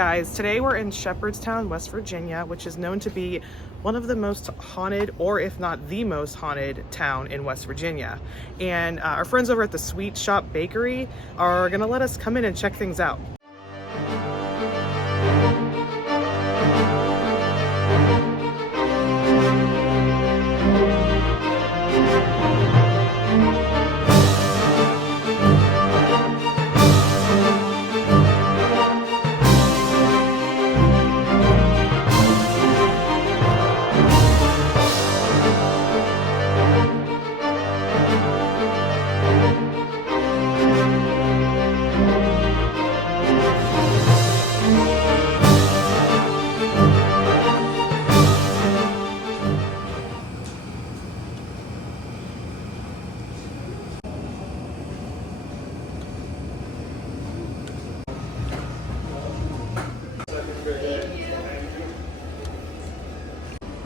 guys, today we're in Shepherdstown, West Virginia, which is known to be one of the most haunted, or if not the most haunted town in West Virginia. And our friends over at the Sweet Shop Bakery are gonna let us come in and check things out.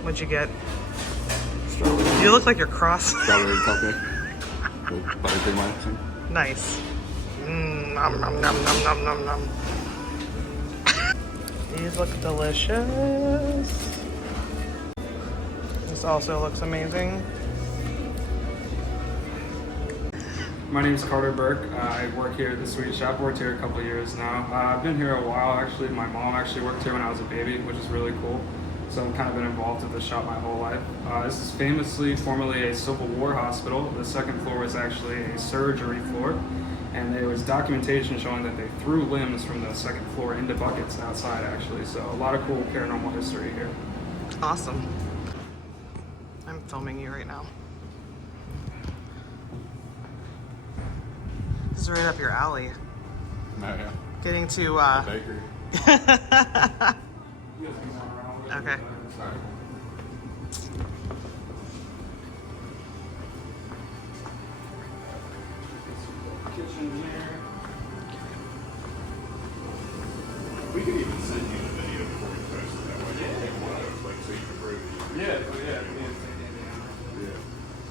What'd you get? Strawberry. You look like you're cross. Strawberry cupcake. With buttercream icing. Nice. Nom, nom, nom, nom, nom, nom, nom. These look delicious. This also looks amazing. My name is Carter Burke. I work here at the Sweet Shop. Worked here a couple of years now. I've been here a while actually. My mom actually worked here when I was a baby, which is really cool. So I've kind of been involved with the shop my whole life. This is formerly a Civil War hospital. The second floor was actually a surgery floor. And there was documentation showing that they threw limbs from the second floor into buckets outside actually. So a lot of cool paranormal history here. Awesome. I'm filming you right now. This is right up your alley. Oh, yeah. Getting to Bakery. Okay. Sorry. Kitchen here. We could even send you the video before we post it that way. Yeah. Like, so you can prove it. Yeah. Yeah.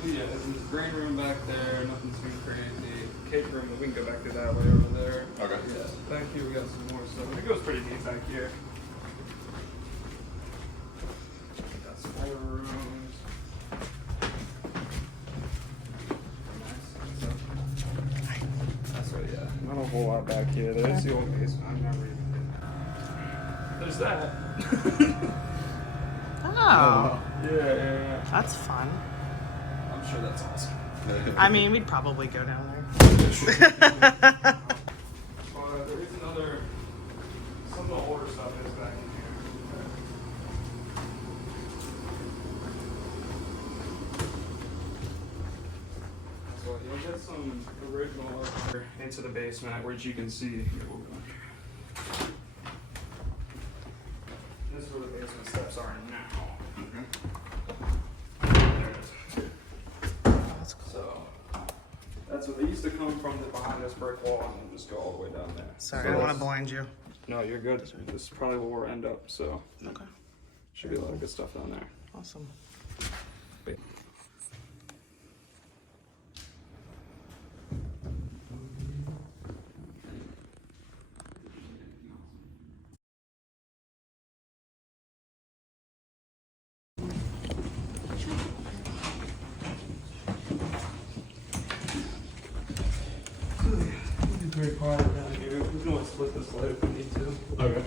Yeah, there's this green room back there, nothing too crazy. Cake room, we can go back to that way over there. Okay. Yeah, back here we got some more stuff. It goes pretty deep back here. Got some more rooms. That's right, yeah. Not a whole lot back here. There's the old basement. I've never even been there. There's that. Oh, Yeah. that's fun. I'm sure that's awesome. I mean, we'd probably go down there. There is another, some of the older stuff is back in here. So you'll get some original into the basement, which you can see. Here, we'll go. This is where the basement steps are now. There it is. That's cool. So that's where they used to come from, behind this brick wall, and then just go all the way down there. Sorry, So I don't want to that's- blind you. No, you're good. This is probably where we'll end up. So Okay. should be a lot of good stuff down there. Awesome. It's very quiet down here. We can always split this light if we need to. Okay.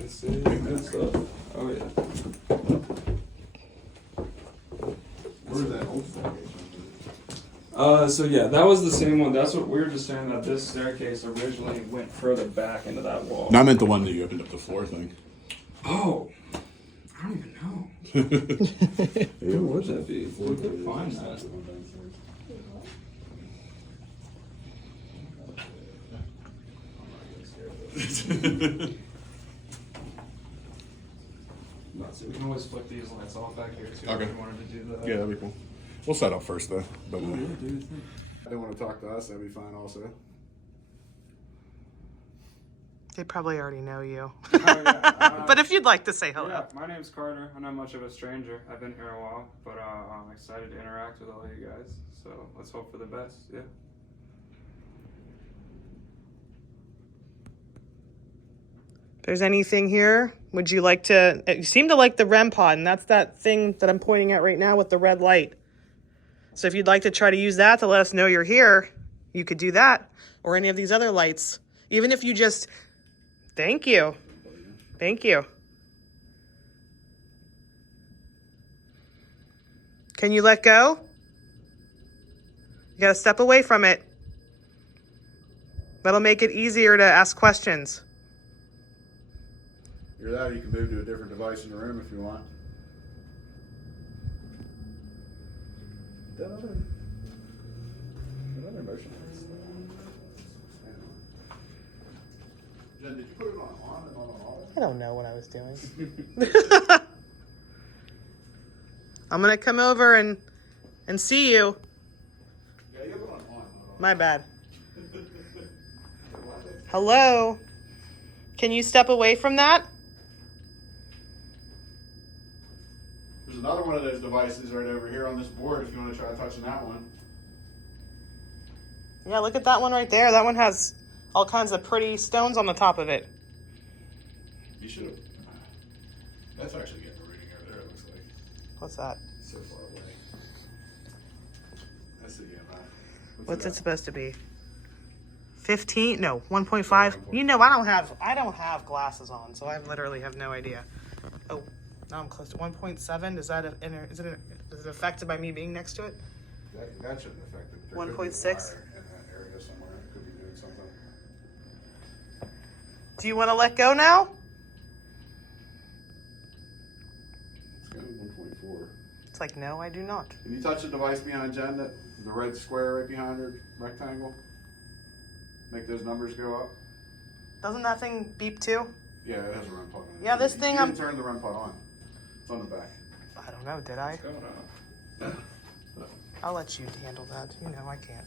Let's see. Good stuff. Oh yeah. Where's that old staircase? So yeah, that was the same one. That's what we were just saying, that this staircase originally went further back into that wall. No, I meant the one that you opened up the floor thing. Oh, I don't even know. Where would that be? We could find that. We can always flip these lights off back here too Okay. if you wanted to do that. Yeah, that'd be cool. We'll set up first though. But Yeah, do your thing. they want to talk to us, that'd be fine also. They probably already know you. Oh, yeah. But if you'd like to say hello. Yeah, my name's Carter. I'm not much of a stranger. I've been here a while, but I'm excited to interact with all you guys. So let's hope for the best. Yeah. If there's anything here, would you like to... You seem to like the REM pod, and that's that thing that I'm pointing at right now with the red light. So if you'd like to try to use that to let us know you're here, you could do that. Or any of these other lights. Even if you just... Thank you. Thank you. Can you let go? You gotta step away from it. That'll make it easier to ask questions. Either that or you can move to a different device in the room if you want. That other motion. Jen, did you put it on and not on auto? I don't know what I was doing. I'm gonna come over and see you. Yeah, you have it on. My bad. Hello? Can you step away from that? There's another one of those devices right over here on this board if you want to try touching that one. Yeah, look at that one right there. That one has all kinds of pretty stones on the top of it. You should have. That's actually getting a reading over there, it looks like. What's that? It's so far away. That's the EMI. What's it supposed to be? 15? No, 1.5. You know, I don't have glasses on, so I literally have no idea. Oh, now I'm close to 1.7. Is it affected by me being next to it? That shouldn't affect it. 1.6? In that area somewhere, it could be doing something. Do you want to let go now? It's going 1.4. It's like, no, I do not. Can you touch the device behind Jen, the red square right behind her rectangle? Make those numbers go up? Doesn't that thing beep too? Yeah, it has a REM pod on it. Yeah, this thing You didn't turn the REM pod on. It's on the back. I don't know, did I? What's going on? I'll let you handle that. You know, I can't.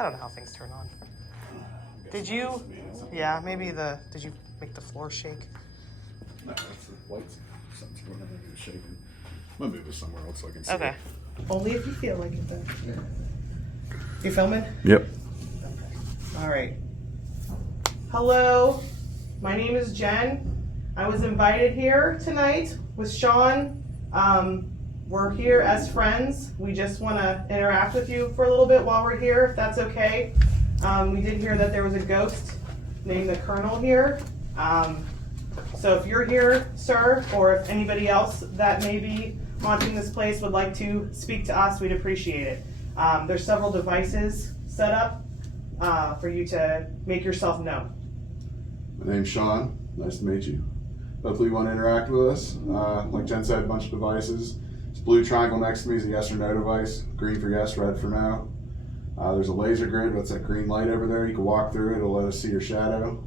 I don't know how things turn on. Did you? Yeah, maybe did you make the floor shake? No, that's the lights. Something's going on there. It's shaking. I'm gonna move this somewhere else so I can see. Okay. It. Only if you feel like it, then. You filming? Yep. All right. Hello, my name is Jen. I was invited here tonight with Sean. We're here as friends. We just want to interact with you for a little bit while we're here, if that's okay. We did hear that there was a ghost named the Colonel here. So if you're here, sir, or if anybody else that may be haunting this place would like to speak to us, we'd appreciate it. There's several devices set up for you to make yourself known. My name's Sean. Nice to meet you. Hopefully you want to interact with us. Like Jen said, a bunch of devices. This blue triangle next to me is a yes or no device. Green for yes, red for no. There's a laser grid. What's that green light over there? You can walk through it. It'll let us see your shadow.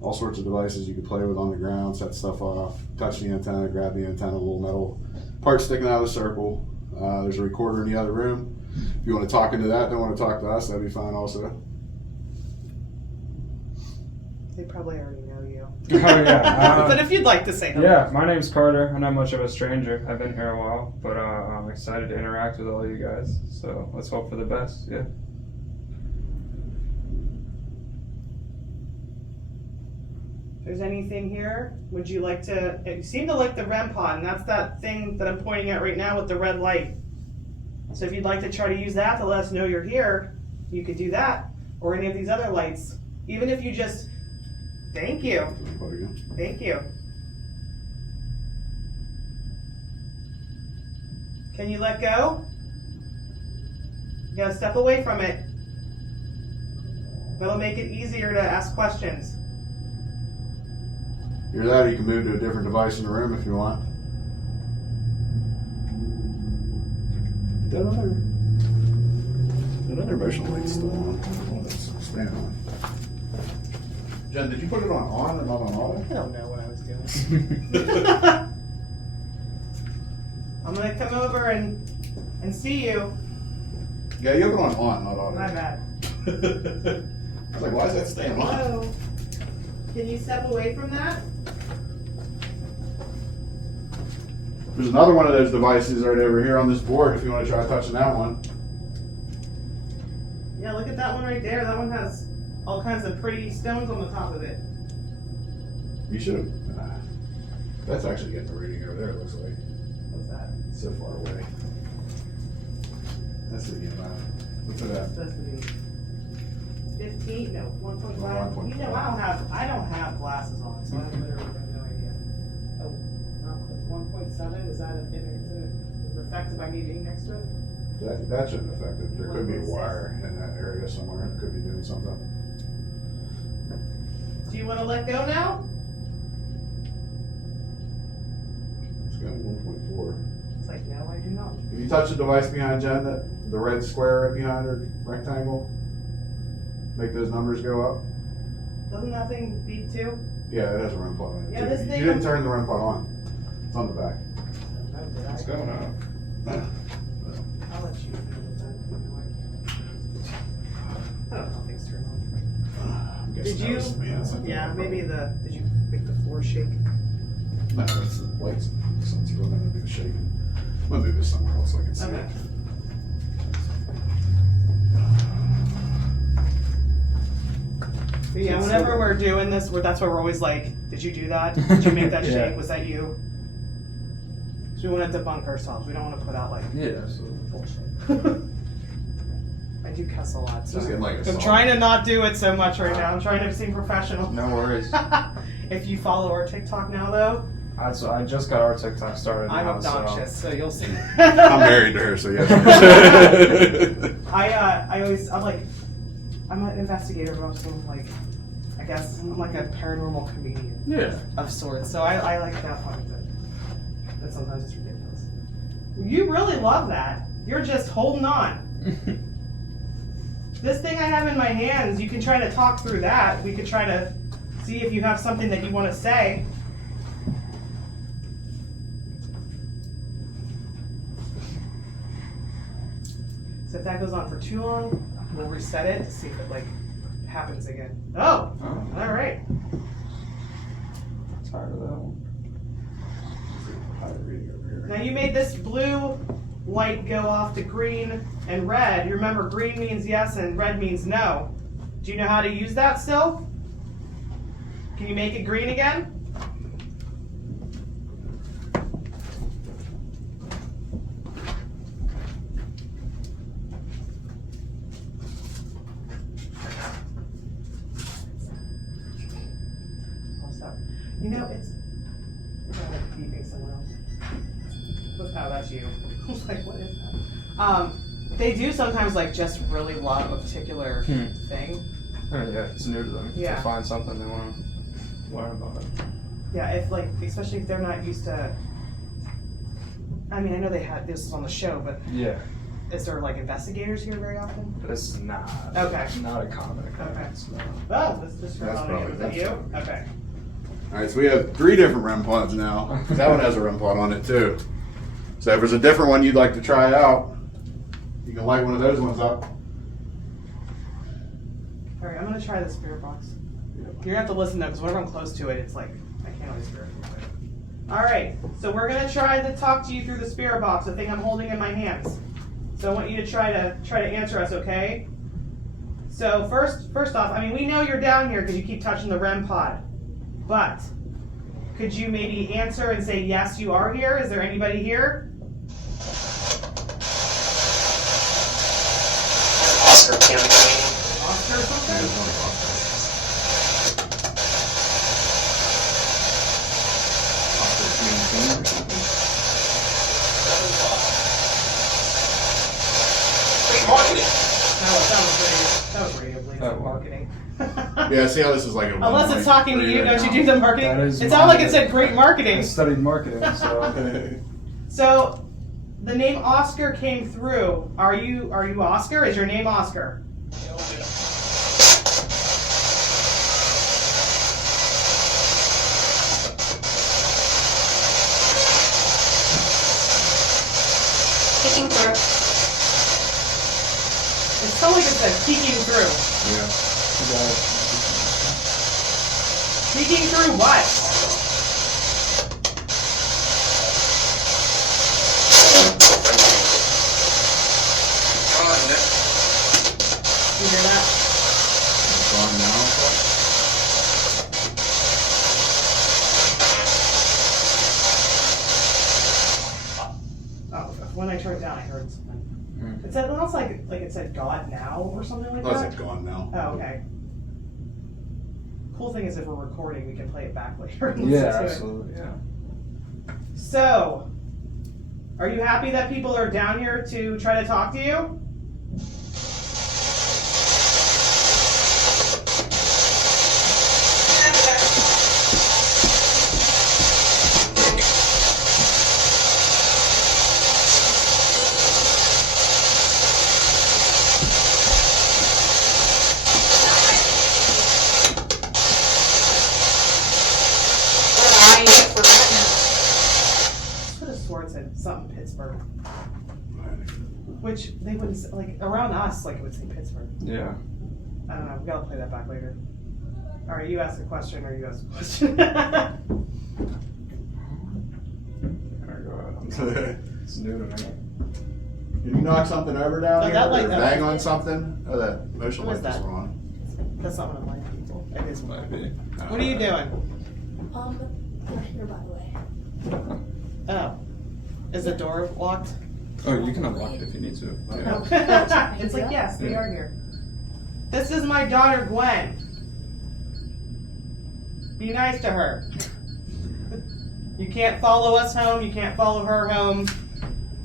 All sorts of devices you can play with on the ground, set stuff off, touch the antenna, grab the antenna, little metal part sticking out of the circle. There's a recorder in the other room. If you want to talk into that, don't want to talk to us, that'd be fine also. They probably already know you. Oh, yeah. But if you'd like to say hello. Yeah, my name's Carter. I'm not much of a stranger. I've been here a while, but I'm excited to interact with all you guys. So let's hope for the best. Yeah. If there's anything here, would you like to... You seem to like the REM pod, and that's that thing that I'm pointing at right now with the red light. So if you'd like to try to use that to let us know you're here, you could do that. Or any of these other lights. Even if you just... Thank you. Thank you. Can you let go? You gotta step away from it. That'll make it easier to ask questions. Either that or you can move to a different device in the room if you want. That other motion light's still on. Oh, that's staying on. Jen, did you put it on and not on auto? I don't know what I was doing. I'm gonna come over and see you. Yeah, you have it on, not auto. My bad. I was like, why is that staying on? Hello? Can you step away from that? There's another one of those devices right over here on this board if you want to try touching that one. Yeah, look at that one right there. That one has all kinds of pretty stones on the top of it. You should have. That's actually getting a reading over there, it looks like. What's that? It's so far away. That's the EMF. What's it at? Supposed to be 15? No, 1.5. 1.5. You know, I don't have glasses on, so I literally have no idea. Oh, not close. 1.7? Is that an effective by me being next to it? That shouldn't affect it. There could be a wire in that area somewhere. It could be doing something. Do you want to let go now? It's got 1.4. It's like, no, I do not. If you touch the device behind Jen, the red square right behind her rectangle, make those numbers go up. Doesn't that thing beep too? Yeah, it has a REM pod on it. Yeah, too. this thing- You didn't turn the REM pod on. It's on the back. Oh, did I? What's going on? I'll let you deal with that. I don't know if things turn on. I'm guessing Did that you? was me. That's something Yeah, wrong. maybe did you make the floor shake? No, it's the lights. Since you're going to do the shaking. I'm going to move this somewhere else so I can see Okay. it. But yeah, whenever we're doing this, that's why we're always like, did you do that? Did you make that Yeah. shake? Was that you? Because we want to debunk ourselves. We don't want to put out like Yeah, absolutely. bullshit. I do cuss a lot, so Just getting like a I'm song. trying to not do it so much right now. I'm trying to seem professional. No worries. If you follow our TikTok now, though, I just got our TikTok started. I'm now, obnoxious, so you'll see. I'm married to her, so yes. I'm an investigator, but also like, I guess I'm like a paranormal comedian Yeah. of sorts. So I like that fun, but sometimes it's ridiculous. You really love that. You're just holding on. This thing I have in my hands, you can try to talk through that. We could try to see if you have something that you want to say. So if that goes on for too long, we'll reset it to see if it like happens again. Oh, Oh. all right. Tired of that one. Now you made this blue light go off to green and red. You remember green means yes and red means no. Do you know how to use that still? Can you make it green again? You know, it's like beeping someone else. Oh, that's you. I was like, what is that? They do sometimes like just really love a particular thing. Oh, yeah, it's new to them. Yeah. To find something they want to learn about it. Yeah, if like, especially if they're not used to. I mean, I know they had this is on the show, but Yeah. is there like investigators here very often? It's not. Okay. It's not a comic. Okay. It's not. Oh, this That's was probably- that that's you? probably- Okay. Alright, so we have 3 different REM pods now. That one has a REM pod on it too. So if there's a different one you'd like to try out, you can light one of those ones up. All right, I'm gonna try the spirit box. You're gonna have to listen though, because whenever I'm close to it, it's like I can't always hear it. All right, so we're gonna try to talk to you through the spirit box, the thing I'm holding in my hands. So I want you to try to answer us, okay? So first off, I mean we know you're down here because you keep touching the REM pod, but could you maybe answer and say yes, you are here? Is there anybody here? Oscar Camping. Oscar or something? Great marketing. That was radio play, Oh, wow. marketing. Yeah, see how this is like a Unless it's talking to you, don't you do the marketing? That is It sounded like it marketing. said great I marketing. studied marketing, so. So, the name Oscar came through. Are you Oscar? Is your name Oscar? Kicking through. It sounded like it said peeking through. Yeah. Peeking through what? Come on, Nick. You hear that? It's on now. Oh, when I turned it down, I heard something. It said almost like it said "God now" or something like Oh, that. it's gone now. Oh, okay. Cool thing is, if we're recording, we can play it back later. And Yeah, listen to it. absolutely. Yeah. So, are you happy that people are down here to try to talk to you? Could have sworn it said something Pittsburgh, which they wouldn't say, like around us, like it would say Pittsburgh. Yeah. I don't know. We gotta play that back later. All right, you ask a question or you ask a question. It's new to me. Can you knock something over down Oh, here? that light- Or bang on something? Oh, that motion What light is just that? went on. That's not one of my people. It is one. Might be. What are you doing? We're here, by the way. Oh, is the door locked? Oh, you can unlock it if you need to. Yeah. Oh. It's like, yes, we are here. This is my daughter, Gwen. Be nice to her. You can't follow us home. You can't follow her home.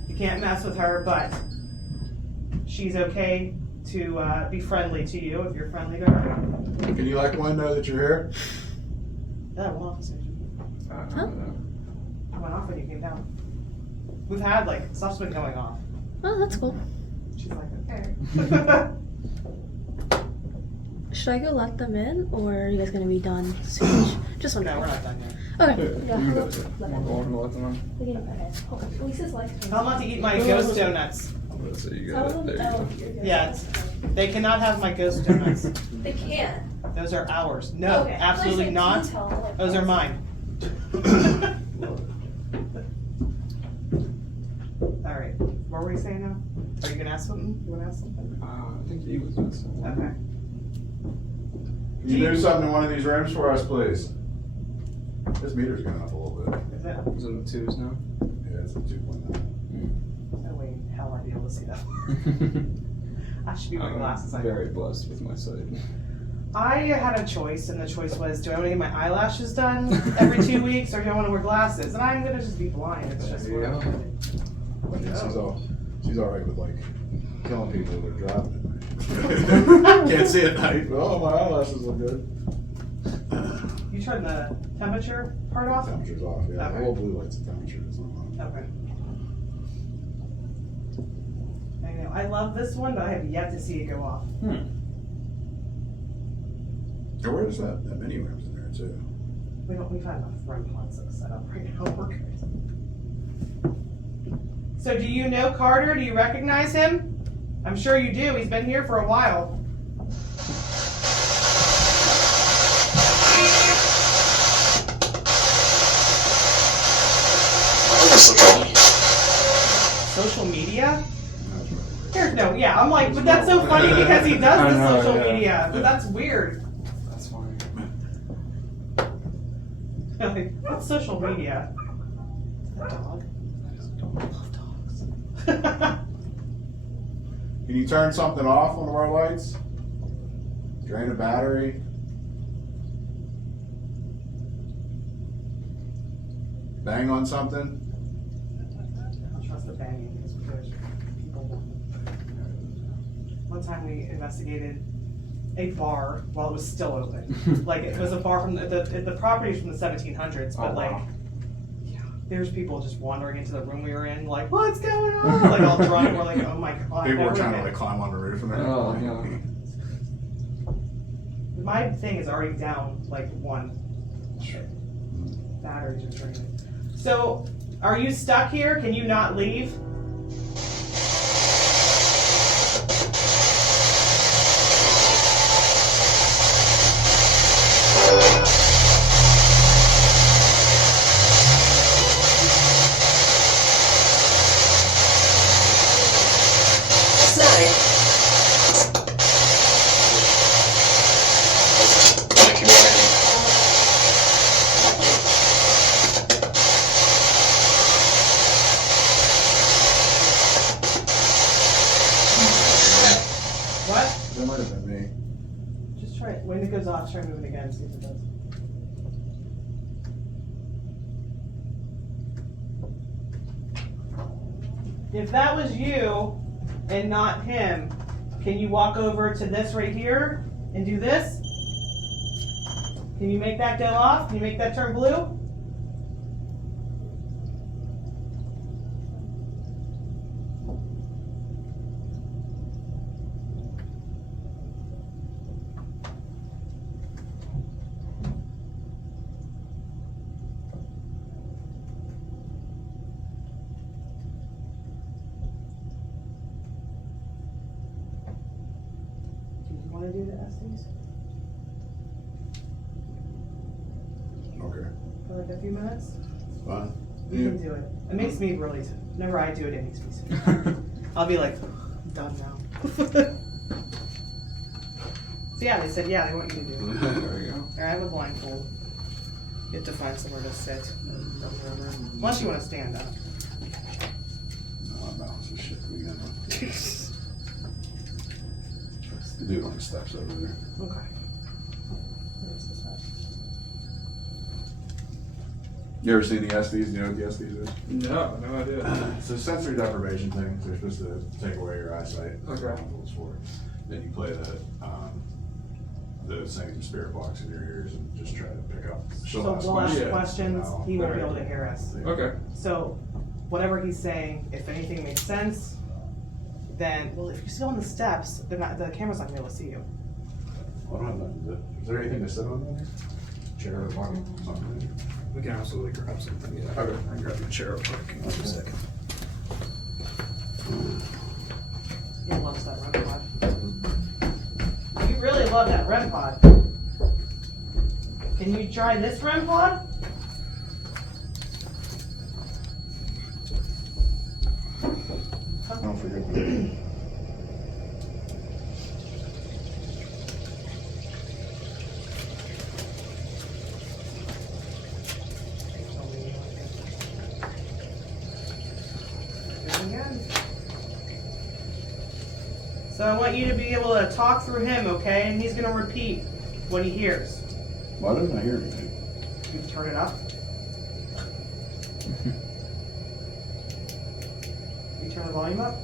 You can't mess with her, but she's okay to be friendly to you if you're friendly to her. Can you let Gwen know that you're here? That one officer. Huh? I went off when you came down. We've had, like, stuff's been going off. Oh, that's cool. She's like, okay. Should I go let them in, or are you guys gonna be done soon? Just No, wondering. we're not done yet. Okay. Yeah, Go you can ahead. go Let to it. them Go in. on and let them in. We can- okay. Hold on. Lisa's life. Tell them not to eat my ghost donuts. So you Tell got them. it. There you Oh, go. you're good. Yeah. They cannot have my ghost donuts. They can. Those are ours. No, Okay. absolutely Like, not. detail, like, Those are mine. All right. What were we saying now? Are you gonna ask something? You wanna ask something? I think he was doing something. Okay. Can you do something in one of these rooms for us, please? This meter's going up a little bit. Is it? He's in the twos now. Yeah, it's at 2.9. No way in hell I'd be able to see that. I should be wearing glasses. I'm I very blessed with my sight. I had a choice, and the choice was: do I want to get my eyelashes done every 2 weeks, or do I want to wear glasses? And I'm gonna just be blind. It's just what I'm gonna do. She's all right with like killing people that are driving at night. Can't see at night. But, oh, my eyelashes look good. You turned the temperature part off? Temperature's off. Yeah, Okay. the whole blue light's a temperature. It's not on. Okay. I know. I love this one, but I have yet to see it go off. Yeah, where is that? That mini room's in there too. We've had enough REM pods set up right now. We're good. So do you know Carter? Do you recognize him? I'm sure you do. He's been here for a while. Social media? That's right. There's no, yeah. I'm like, but that's so funny because he does I the know, social yeah. media. But that's weird. That's funny. Like, what's social media? Is that a dog? I love dogs. Can you turn something off on one of our lights? Drain a battery? Bang on something? I don't trust the banging because there's people. One time we investigated a bar while it was still open. Like it was a bar from the property's from the 1700s, but Oh, like wow. there's people just wandering into the room we were in, like, what's going on? Like all drunk. We're like, oh my god. People were never trying to again. like climb on the roof and everything. Oh, yeah. My thing is already down like one. Batteries are draining. So, are you stuck here? Can you not leave? that might have been me. Just try it. When it goes off, try moving again, see if it does. If that was you and not him, can you walk over to this right here and do this? Can you make that go off? Can you make that turn blue? Do you want to do the Estes Okay. for like a few minutes? Fine. You can do it. It makes me really, whenever I do it, it makes me sick. I'll be like, I'm done now. So yeah, they said, yeah, they want you to do it. There you go. Or I have a blindfold. You have to find somewhere to sit. Unless you want to stand up. No, I balance this shit to begin with. You do it on the steps over there. Okay. Where's this at? You ever seen the SDs? Do you know what the SDs is? No, no idea. It's a sensory deprivation thing. They're supposed to take away your eyesight. That's Okay. what the rules for it. Then you play the same spirit box in your ears and just try to pick up. So we'll ask Yeah. questions. He won't be able to hear us. Okay. So whatever he's saying, if anything makes sense, then, well, if you sit on the steps, they're not, the camera's not gonna be able to see you. I don't have nothing. Is there anything to sit on there? Chair or pocket? Something. We can absolutely grab something. Yeah. Okay. I can grab your chair real quick. In just a second. He loves that REM pod. You really love that REM pod. Can you try this REM pod? Don't forget. So I want you to be able to talk through him, okay? And he's gonna repeat what he hears. Why doesn't I hear anything? You turn it up. You turn the volume up.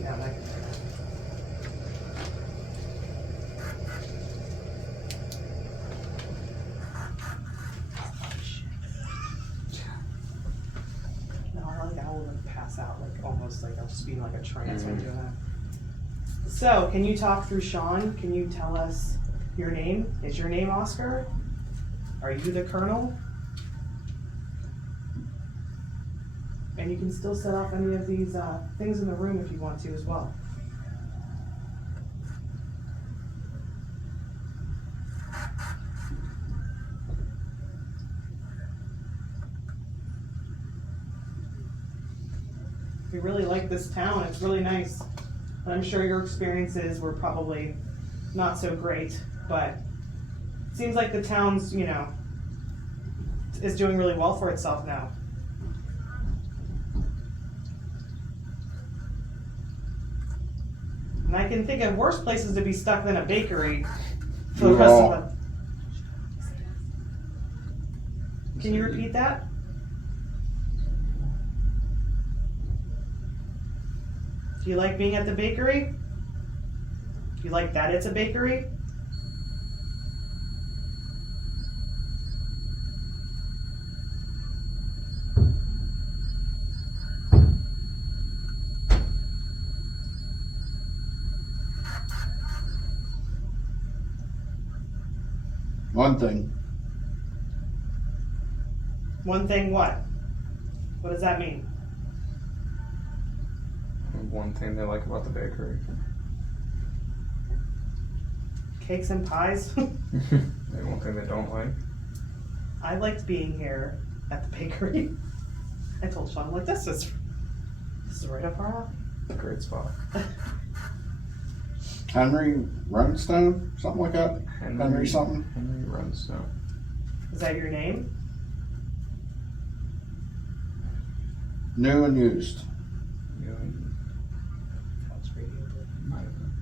Yeah, like. No, I like I will like pass out, like almost like I'll just be in like a trance when I'm doing that. So, can you talk through Sean? Can you tell us your name? Is your name Oscar? Are you the Colonel? And you can still set off any of these things in the room if you want to as well. We really like this town. It's really nice. I'm sure your experiences were probably not so great, but it seems like the town's, you know, is doing really well for itself now. And I can think of worse places to be stuck than a bakery for the rest of the... Can you repeat that? Do you like being at the bakery? Do you like that it's a bakery? One thing. One thing what? What does that mean? One thing they like about the bakery. Cakes and pies? Maybe one thing they don't like. I liked being here at the bakery. I told Sean, like, this is right up our alley. It's a great spot. Henry Runstone? Something like that? Henry something? Henry Runstone. Is that your name? New and used. Might have been.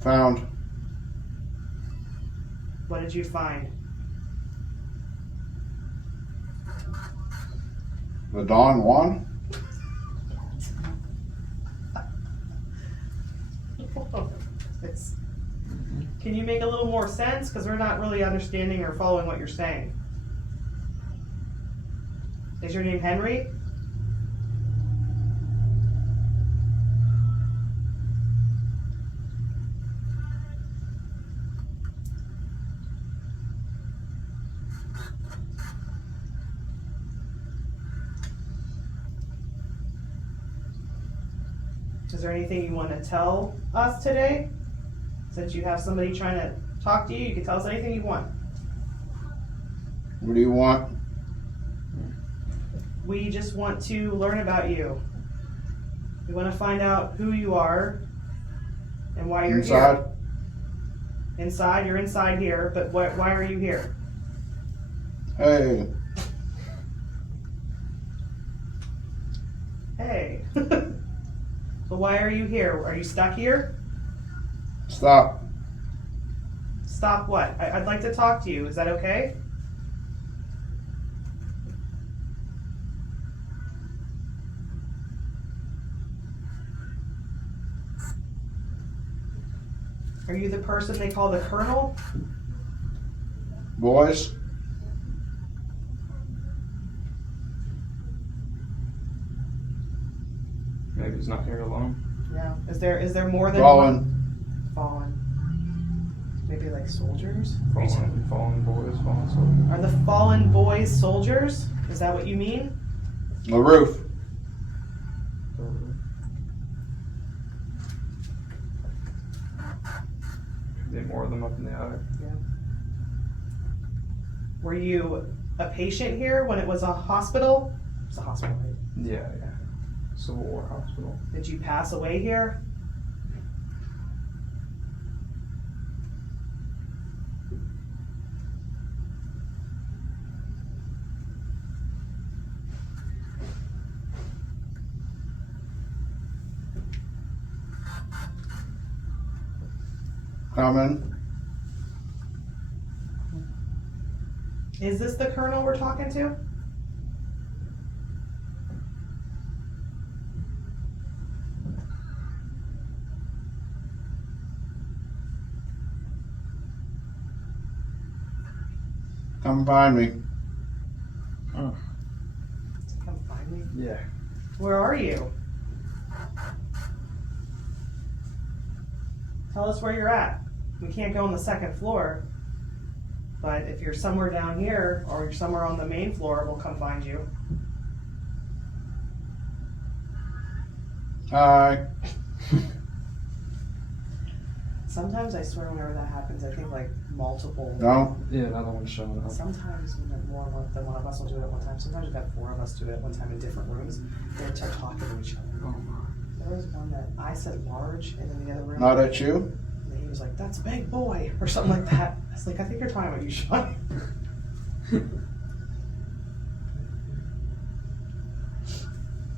Found. What did you find? The Dawn won? Can you make a little more sense? Because we're not really understanding or following what you're saying. Is your name Henry? Is there anything you want to tell us today? Since you have somebody trying to talk to you, you can tell us anything you want. What do you want? We just want to learn about you. We want to find out who you are and why you're Inside? here. Inside? You're inside here, but why are you here? Hey. Hey. So why are you here? Are you stuck here? Stop. Stop what? I'd like to talk to you. Is that okay? Are you the person they call the Colonel? Boys? Maybe he's not here alone. Yeah. Is there more than Fallen. one? Fallen. Maybe like soldiers? Fallen boys, fallen soldiers. Are the fallen boys soldiers? Is that what you mean? The roof. Could be more of them up in the attic. Yeah. Were you a patient here when it was a hospital? It's a hospital, right? Yeah. Civil War hospital. Did you pass away here? Coming. Is this the Colonel we're talking to? Come find me. Oh. Come find me. Yeah. Where are you? Tell us where you're at. We can't go on the second floor, but if you're somewhere down here or you're somewhere on the main floor, we'll come find you. Hi. Sometimes I swear whenever that happens, I think like multiple. No? Yeah, another one's showing up. Sometimes more than one of us will do it at one time. Sometimes we've had 4 of us do it at one time in different rooms. They would start talking to each other. Oh my. There was one that I said large, and in the other room, Not at you? and he was like, "That's a big boy," or something like that. I was like, "I think you're talking about you, Sean."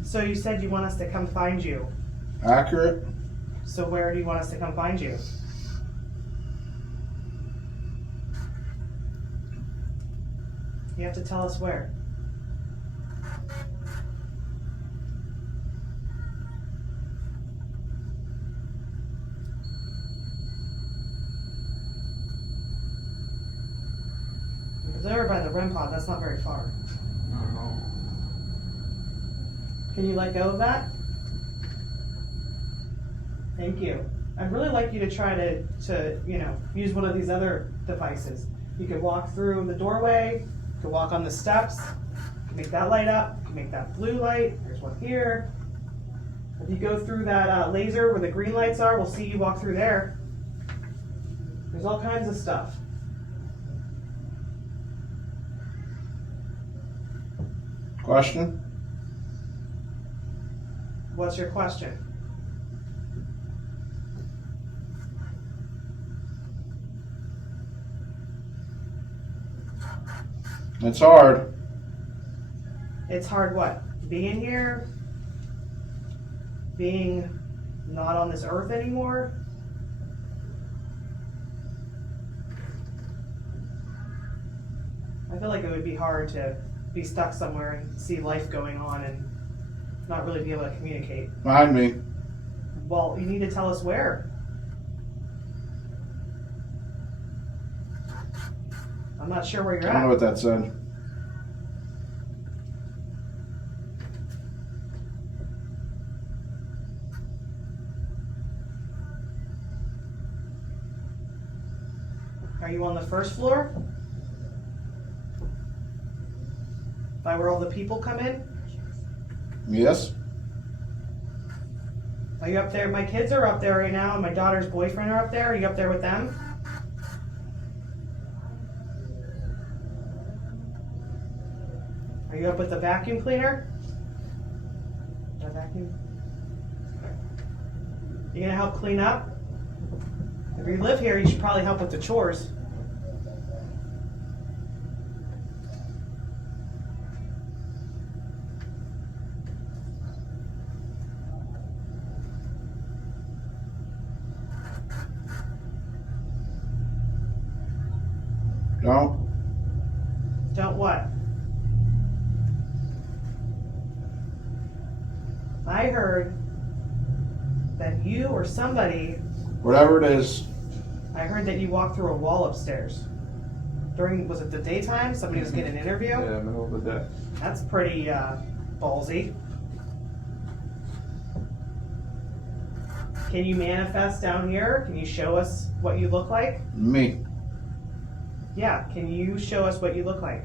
So you said you want us to come find you. Accurate? So where do you want us to come find you? You have to tell us where. Because over by the REM pod, that's not very far. I don't know. Can you let go of that? Thank you. I'd really like you to try to use one of these other devices. You could walk through the doorway, you could walk on the steps, you can make that light up, you can make that blue light. There's one here. If you go through that laser where the green lights are, we'll see you walk through there. There's all kinds of stuff. Question? What's your question? It's hard. It's hard what? Being here? being not on this earth anymore? I feel like it would be hard to be stuck somewhere and see life going on and not really be able to communicate. Behind me. Well, you need to tell us where. I'm not sure where you're I don't know at. what that said. Are you on the first floor? By where all the people come in? Yes. Are you up there? My kids are up there right now, and my daughter's boyfriend are up there. Are you up there with them? Are you up with the vacuum cleaner? The vacuum? You gonna help clean up? If you live here, you should probably help with the chores. Don't. Don't what? I heard that you or somebody, Whatever it is. I heard that you walked through a wall upstairs. Was it the daytime? Somebody was getting an interview? Yeah, middle of the day. That's pretty ballsy. Can you manifest down here? Can you show us what you look like? Me. Yeah, can you show us what you look like?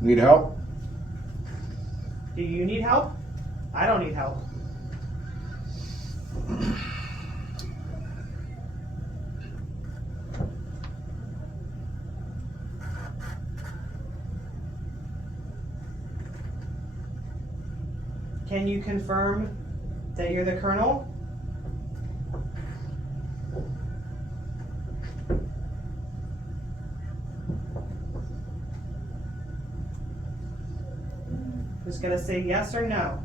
Need help? Do you need help? I don't need help. Can you confirm that you're the colonel? Just gonna say yes or no.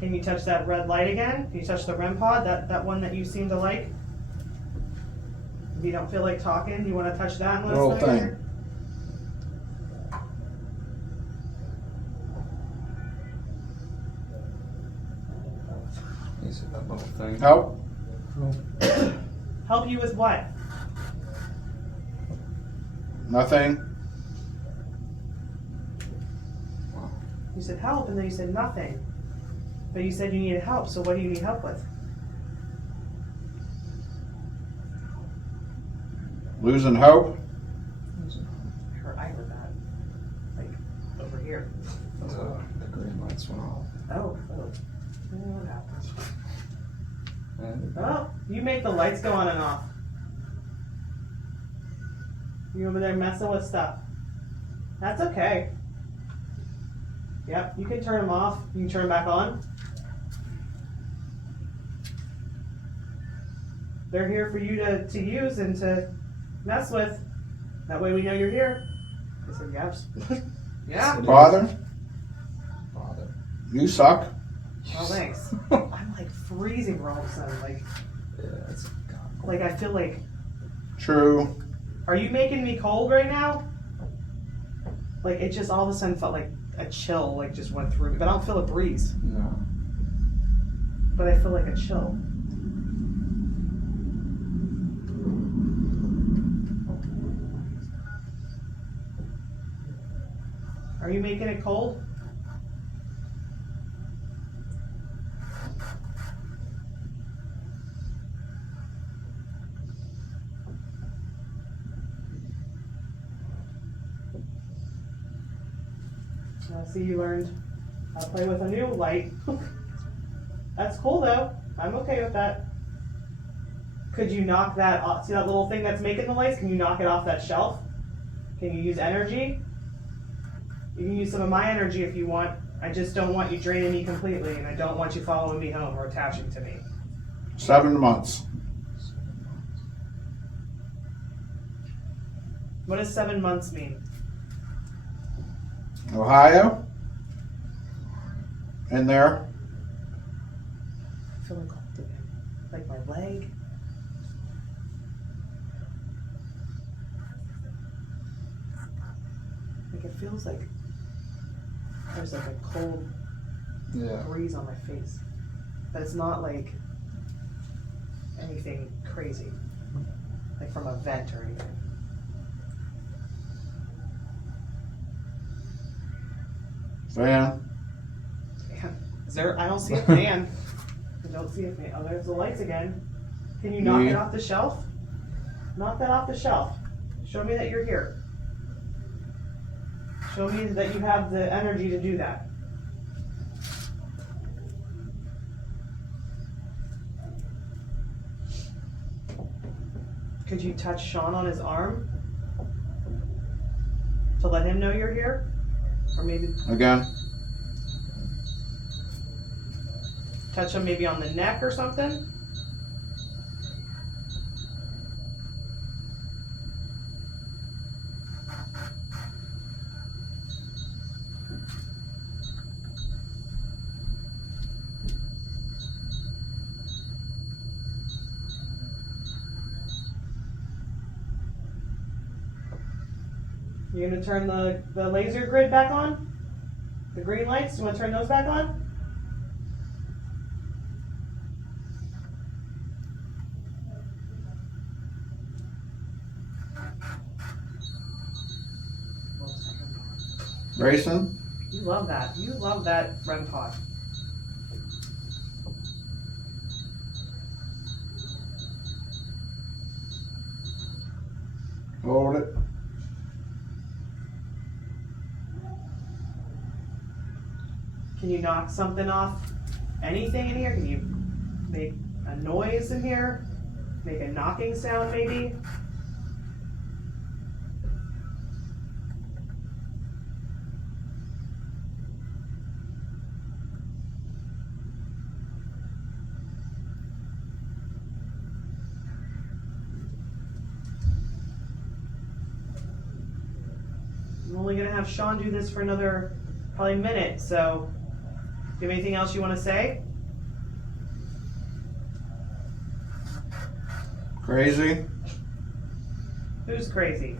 Can you touch that red light again? Can you touch the REM pod, that one that you seem to like? If you don't feel like talking, do you want to touch that and let us Little know you're thing. here? You said that little thing. Help? Help you with what? Nothing. You said help, and then you said nothing. But you said you needed help, so what do you need help with? Losing hope? I heard that. Like, over here. The green lights went off. Oh. What happened? And Oh, you make the lights go on and off. You over there messing with stuff. That's okay. Yep, you can turn them off. You can turn them back on. They're here for you to use and to mess with. That way we know you're here. I said yes. Yeah. Father? Father. You suck. Oh, thanks. I'm like freezing all of a sudden. Yeah, it's God. Like I feel like. True. Are you making me cold right now? Like it just all of a sudden felt like a chill like just went through me, but I don't feel a breeze. No. But I feel like a chill. Are you making it cold? I see you learned how to play with a new light. That's cool though. I'm okay with that. Could you knock that off? See that little thing that's making the lights? Can you knock it off that shelf? Can you use energy? You can use some of my energy if you want. I just don't want you draining me completely, and I don't want you following me home or attaching to me. 7 months. What does 7 months mean? Ohio. In there. I feel like my leg. Like it feels like there's like a cold breeze on my face. But it's not like anything crazy. Like from a vent or anything. Fan. Is there? I don't see a fan. I don't see a fan. Oh, there's the lights again. Can you knock it off the shelf? Knock that off the shelf. Show me that you're here. Show me that you have the energy to do that. Could you touch Sean on his arm to let him know you're here? Or maybe Again. touch him maybe on the neck or something? You're gonna turn the laser grid back on? The green lights, you wanna turn those back on? Grayson. You love that. You love that REM pod. Hold it. Can you knock something off? Anything in here? Can you make a noise in here? Make a knocking sound maybe? I'm only gonna have Sean do this for another probably minute, so do you have anything else you want to say? Crazy. Who's crazy?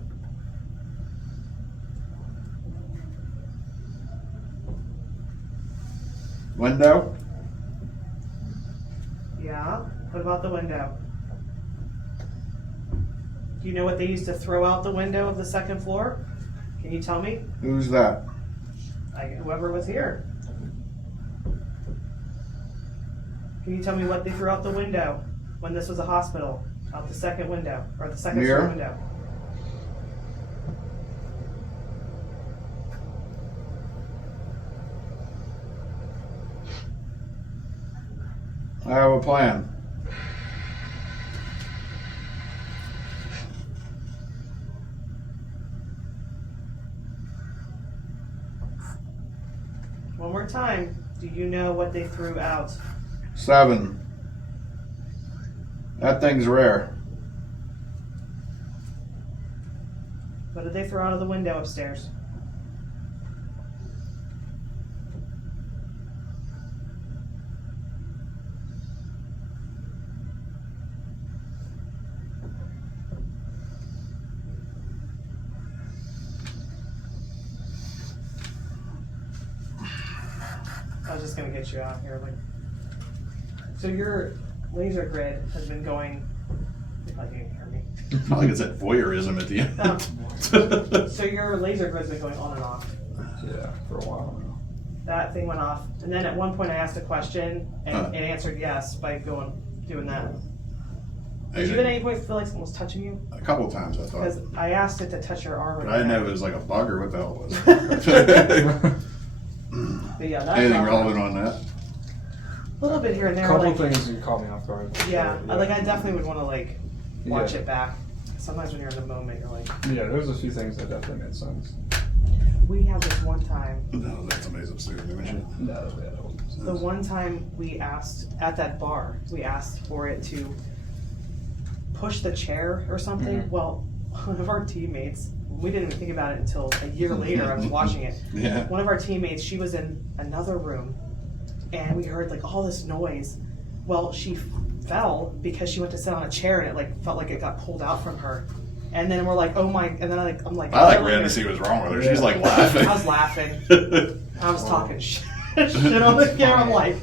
Window. Yeah. What about the window? Do you know what they used to throw out the window of the second floor? Can you tell me? Who's that? Whoever was here. Can you tell me what they threw out the window when this was a hospital? Out the second window, or the second Mirror? floor window? I have a plan. One more time. Do you know what they threw out? 7. That thing's rare. What did they throw out of the window upstairs? I was just gonna get you out here, like. So your laser grid has been going. If I can hear me. I think it's that voyeurism at the end. So your laser grid's been going on and off. Yeah, for a while now. That thing went off, and then at one point I asked a question, and it answered yes by doing that. Did you at any point feel like someone was touching you? A couple of times I thought. Because I asked it to touch your arm. But I didn't know if it was like a bug or what the hell it was. But yeah, that's Anything all. relevant on that? A little bit here and A there. couple Like, things you caught me off guard. yeah, like I definitely would want to like watch Yeah. it back. Sometimes when you're in the moment, you're like. Yeah, there's a few things that definitely made sense. we had this one time. No, that's somebody's upstairs doing shit. No, yeah, that was- The one time we asked at that bar, we asked for it to push the chair or something. Mhm. Well, one of our teammates, we didn't even think about it until a year later. I was watching it. Yeah. One of our teammates, she was in another room, and we heard like all this noise. Well, she fell because she went to sit on a chair, and it like felt like it got pulled out from her. And then we're like, oh my! And then I'm like, I like ran to see what's wrong with her. She's like laughing. I was laughing. I was talking shit on the camera. I'm like,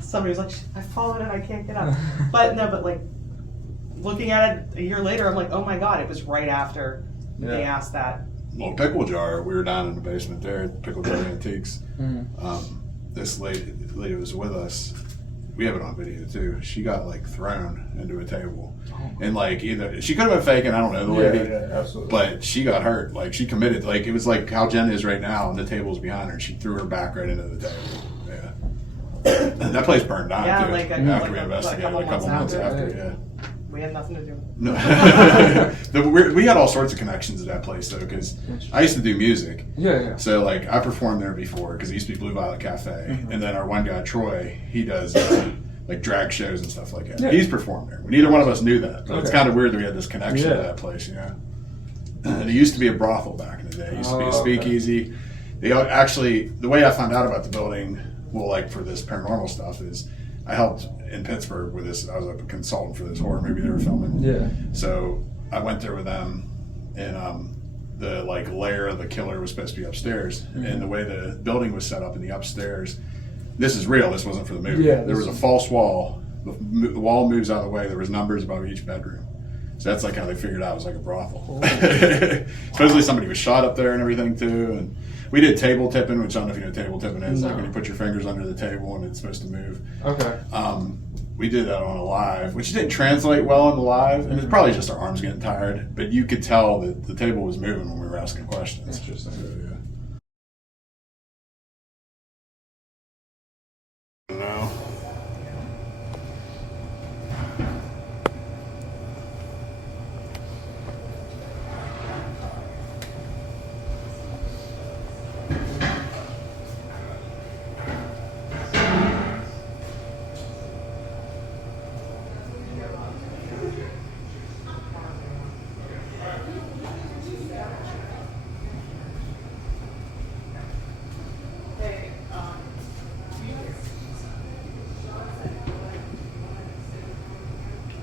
somebody was like, I've fallen and I can't get up. But no, but like looking at it a year later, I'm like, oh my god, it was right after they asked that. Well, Pickle Jar, we were down in the basement there at Pickle Jar Antiques. This lady was with us. We have it on video too. She got like thrown into a table. And like either she could have been faking, I don't know, the lady. Yeah, absolutely. But she got hurt. Like she committed. Like it was like how Jenn is right now, and the table's behind her. And she threw her back right into the table. Yeah. And that place burned down Yeah, too. like after we investigated, a couple months after. Yeah. We had nothing to do with it. No. We had all sorts of connections at that place though, because I used to do music. Yeah. So like I performed there before because it used to be Blue Violet Cafe, and then our one guy Troy, he does like drag shows and stuff like that. Yeah. He's performed there. Neither one of us knew that, but it's Okay. kind of weird that we had this connection to Yeah. that place, you know. And it used to be a brothel back in the day. It used to be a Oh, okay. speakeasy. They actually, the way I found out about the building, well, like for this paranormal stuff, is I helped in Pittsburgh with this. I was a consultant for this horror movie they were filming. Yeah. So I went there with them, and the like lair of the killer was supposed to be upstairs, and the way the building was set up in the upstairs, this is real. This wasn't for the movie. Yeah, There was a false wall. The wall moves out of the way. There was numbers above each bedroom. So that's like how they figured out it was like a brothel. Supposedly somebody was shot up there and everything too. And we did table tipping, which I don't know if you know what table tipping is. Like No. when you put your fingers under the table and it's supposed to move. Okay. We did that on a live, which didn't translate well on the live, and it's probably just our arms getting tired. But you could tell that the table was moving when we were asking questions. Interesting. So, yeah. No.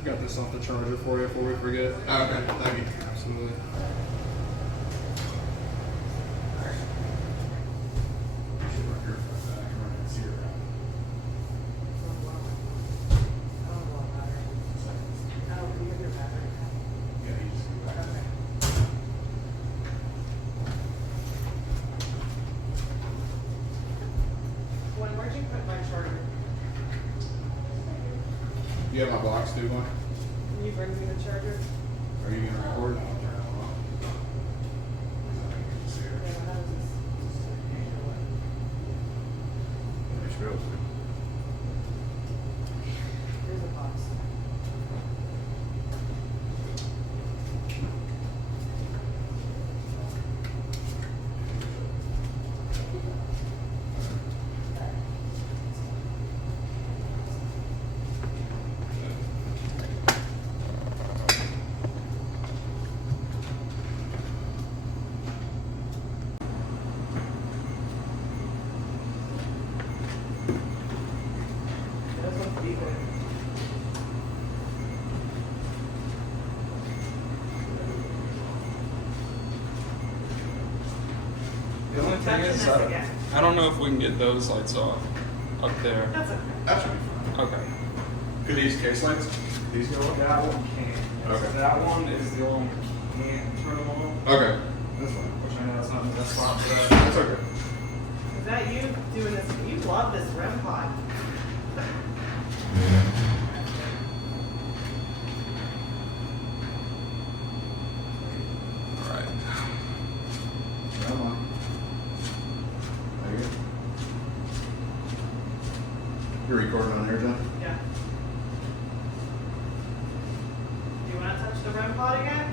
Got this off the charger for you before we forget. Okay, thank you. Absolutely. Where'd you put my charger? You have my box, dude? One? Can you bring me the charger? Are you gonna record? Here's a box. It doesn't look deep in it. The only thing Touching is, this again. I don't know if we can get those lights off up there. That's okay. That should be fine. Okay. Could these case lights? These go up? That one can. Okay. That one is the only one we can't turn them on. Okay. That's fine. Which I know that's not the best spot for that. That's okay. Is that you doing this? You love this REM pod. All right. Come on. There you go. You're recording on here, John? Yeah. You want to touch the REM pod again?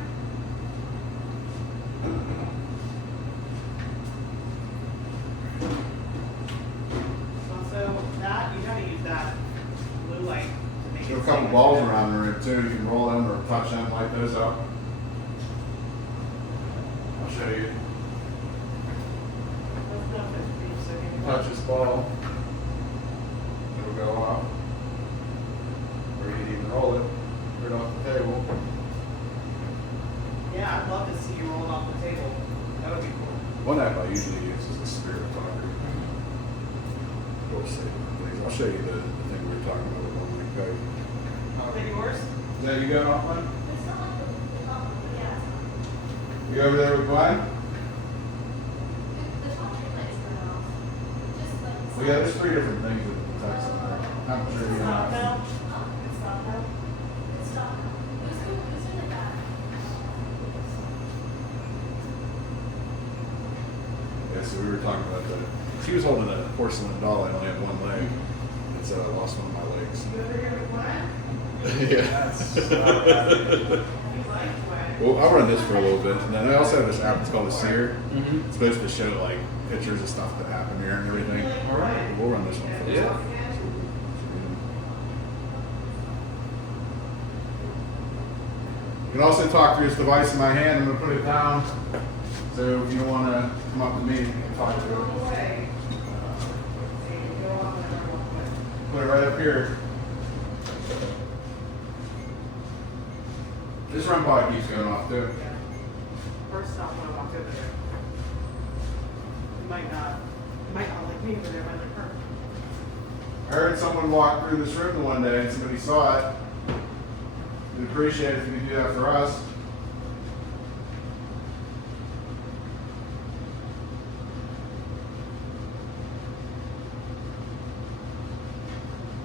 a couple balls around the room too. You can roll them or touch them, light those up. I'll show you. Touch this ball, it'll go off. Or you can even roll it right off the table. Yeah, I'd love to see you roll it off the table. That would be cool. One app I usually use is the spirit talker. We'll see. I'll show you the thing we were talking about with one link code. Is that yours? Is that you going off, Glenn? It's not like the top, yeah. You over there with Glenn? The top tree light is going off. Just like. Well, yeah, there's 3 different things with the text in there. I'm sure you're Stop not. now. It's not now. It's not. Who's in the back? Yeah, so we were talking about that. She was holding a porcelain doll. I only had one leg. And so I lost one of my legs. You over here with Gwen? Yeah. You like Gwen? Well, I'll run this for a little bit. And then I also have this app. It's called the Seer. Mm-hmm. It's supposed to show like pictures of stuff that happened here and everything. All right. We'll run this one first. Yeah. You can also talk through this device in my hand. I'm going to put it down. So if you want to come up to me, you can talk to it. Away. Go on whenever. Put it right up here. This run pod keeps going off too. First stop when I walked over there. You might not like me, but it might like her. I heard someone walk through this room the one day and somebody saw it. We'd appreciate it if you could do that for us.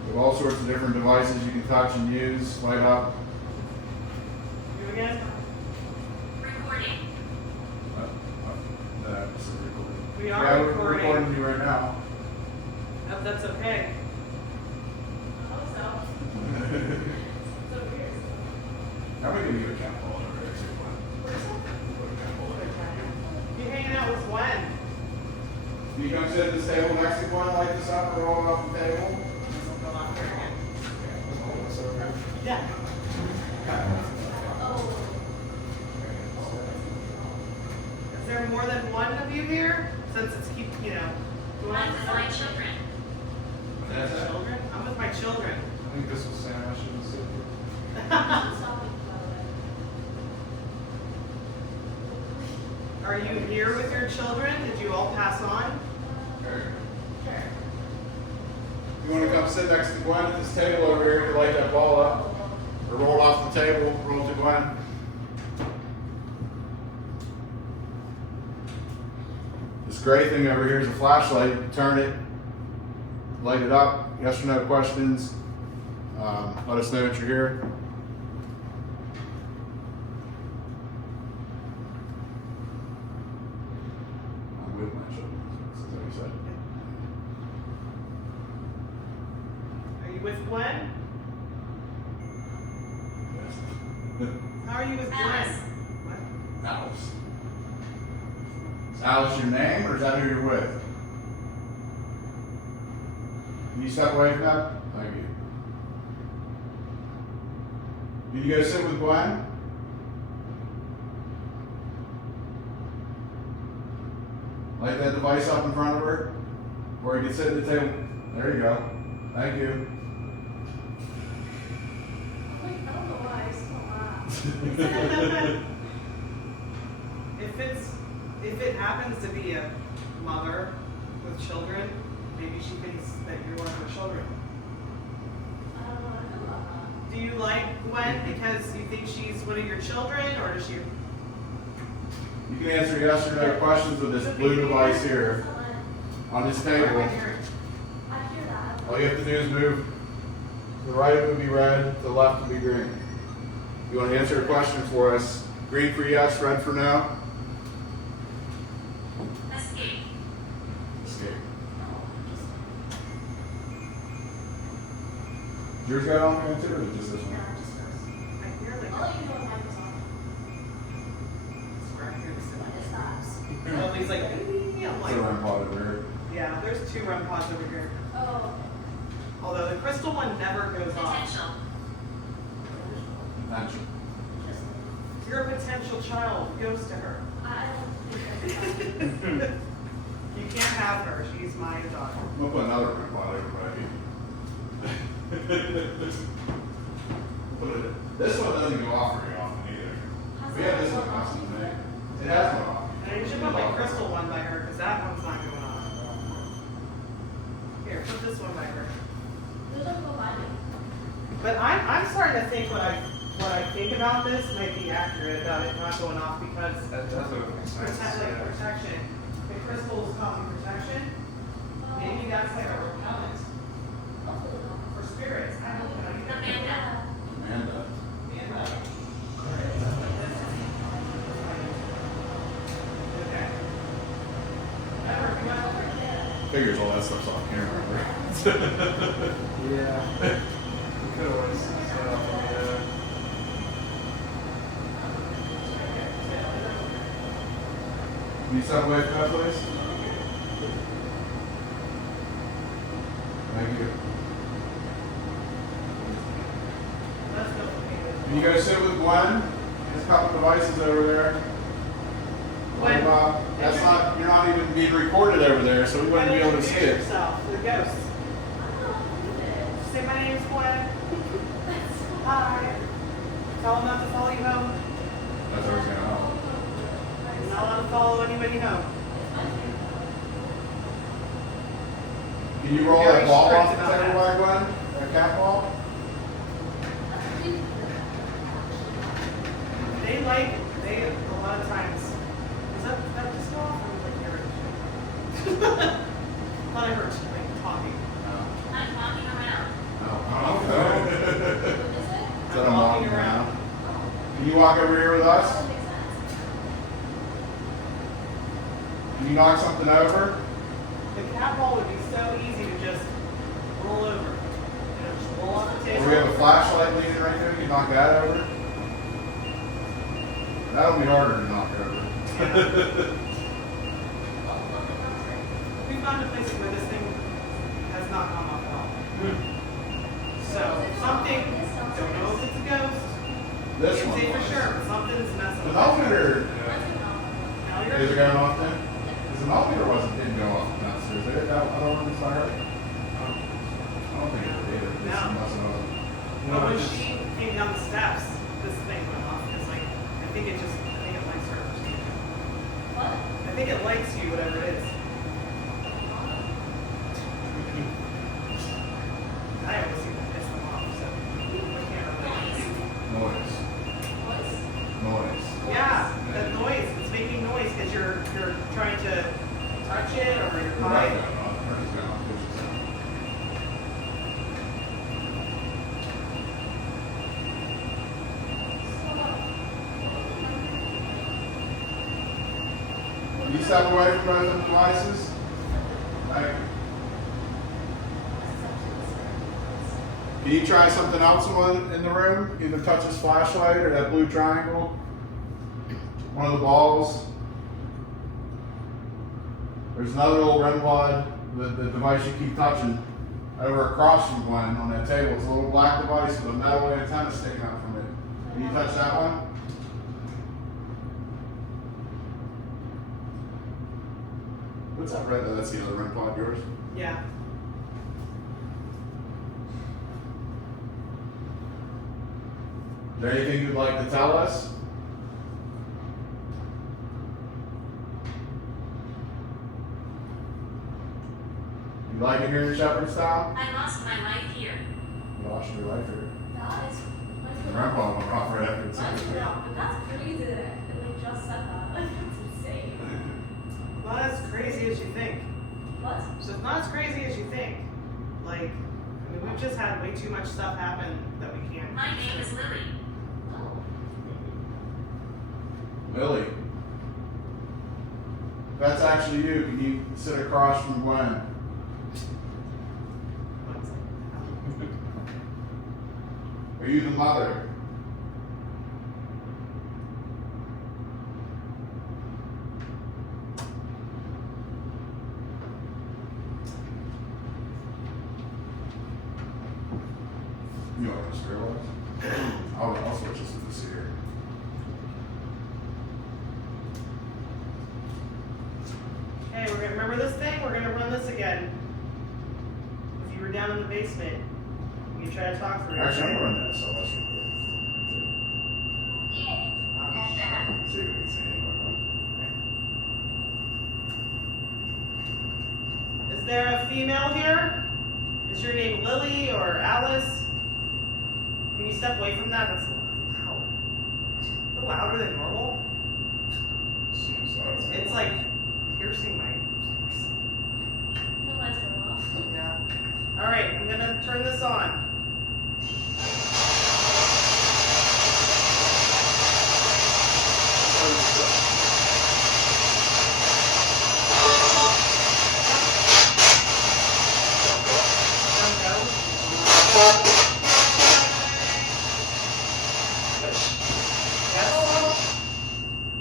We have all sorts of different devices you can touch and use, light up. You again? Recording. That's a recording. We are Yeah, we're recording. recording you right now. That's okay. Oh, so. So weird. How are we going to get a cat ball over there too? You hanging out with Gwen? You come sit at this table next to one, light this up, or roll it off the table? Yeah. Is there more than one of you here? Since it's going Mine's with my children. That's it. children? I'm with my children. I think this was Sam. I should have said. Are you here with your children? Did you all pass on? You want to come sit next to Gwen at this table over here to light that ball up? Or roll it off the table, roll to Gwen. This gray thing over here is a flashlight. You turn it, light it up, yes or no questions. Let us know that you're here. I'm with my children, is that what you said? Are you with Gwen? Yes. How are you with Gwen? Alice. What? Alice. Is Alice your name, or is that who you're with? Can you step away from that? Thank you. Can you go sit with Gwen? Light that device up in front of her, or you can sit at the table. There you go. Thank you. I don't know why I still laugh. If it happens to be a mother with children, maybe she thinks that you're one of her children. I don't know what I feel about that. Do you like Gwen because you think she's one of your children, or does she? You can answer yes or no questions with this blue device here on this Where table. am I hearing? I hear that. All you have to do is move. To the right it would be red, to the left would be green. You want to answer a question for us? Green for yes, red for no. Escape. Escape. Yours got on there too, or just this one? I hear like I'll let you know when mine was on. where I hear the When it stops. Oh, he's like, I'm It's like, a REM pod over here. yeah, there's 2 REM pods over here. Oh. Although the crystal one never goes off. Potential. Potential. You're a potential child. Ghost to her. I don't think that's You can't have her. She's my daughter. I'm gonna put another rim pod over by you. This one doesn't go off very often either. We have this one constantly. It has one off. And you should put my crystal one by her because that one's not going on. Here, put this one by her. Those don't go by me. But I'm starting to think what I think about this might be accurate about it not going off because That does make sense. protection. The crystals causing protection. Maybe that's like a repellent for spirits. I don't know. Amanda. Amanda. Okay. Whatever, you want Figures all that stuff's off camera, remember? Yeah. We could always set up Can you step away from that, please? Thank you. Can you go sit with Gwen? There's a couple devices over there. Gwen. That's not, you're not even being recorded over there, so we wouldn't be able to see it. yourself, the ghost. Say my name's Gwen. Hi. Tell them not to follow you home. That's always gonna help. You're not allowed to follow anybody home. Can you roll Very that ball strict off the about table, that. Gwen? That cat ball? They a lot of times. Is that just go off? Or was like your I thought I heard like talking. I'm walking around. No. What is it? So I'm walking around. Can you walk over here with That us? doesn't make sense. Can you knock something over? The cat ball would be so easy to just roll over. Just roll off the table. Or we have a flashlight leaning right there, you can knock that over. That'll be harder to knock over. We found a place where this thing has not gone off at all. So something, don't know if it's a ghost. This Can't one say for was. sure, but something's messing The with it. elevator, Now you're is it going off then? Because the elevator didn't go off downstairs, did it? I don't remember if I heard. I don't think it did. It's No. messing up. But when she came down the steps, this thing went off. It's like, I think it likes her. What? I think it likes you, whatever it is. I always seem to piss them off, so I can't really. Noise. Yeah, that noise. It's making noise because you're trying to touch it or you're The by. light going on, the curtain's going on, which is Can you step away from those devices? Thank you. Can you try something else in the room? Either touch this flashlight or that blue triangle. One of the balls. There's another little REM pod, the device you keep touching, over across from Gwen on that table. It's a little black device with a metal antenna sticking out from it. Can you touch that one? What's that red? Oh, that's the other REM pod, yours? Yeah. Is there anything you'd like to tell us? You like it here in Shepherdstown? I lost my life here. You lost your life here. That is. The REM pod went off right after it That's started. wrong, but that's crazy that it like just said that. Like that's insane. Not as crazy as you think. What? So it's not as crazy as you think. Like, I mean, we've just had way too much stuff happen that we can't. My name is Lily. Oh. Lily. If that's actually you, can you sit across from Gwen? Are you the mother? You know what a sterilize? I'll switch this to this here. Hey, we're gonna remember this thing? We're gonna run this again. If you were down in the basement, you can try to talk through it. Actually, I'm gonna run that so much. See if we can see anyone. Is there a female here? Is your name Lily or Alice? Can you step away from that? That's loud. Is it louder than normal? It's like piercing my ears. No, mine's going off. Yeah. All right, I'm gonna turn this on.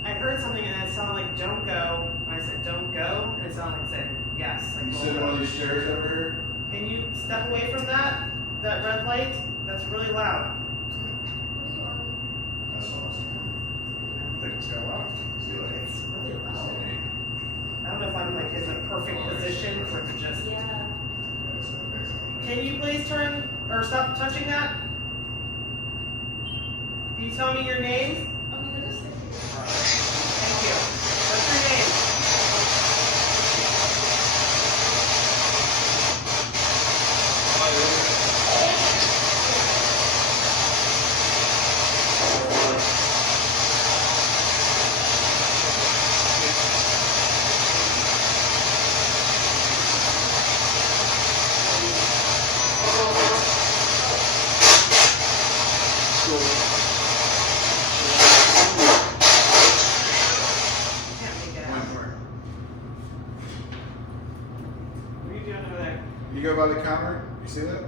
I heard something and it sounded like don't go. I said don't go, and it sounded like it said yes. Like, You sit in one of these chairs over here? can you step away from that red light? That's really loud. That's awesome. I think it's got a lot of things. It's really loud. I don't know if I'm like in the perfect position for it to just. Yeah. Can you please turn or stop touching that? Can you tell me your name? I mean, they're just sticking. Thank you. What's your name? Can't make it out. What are you doing over there? You go by the counter, you see that?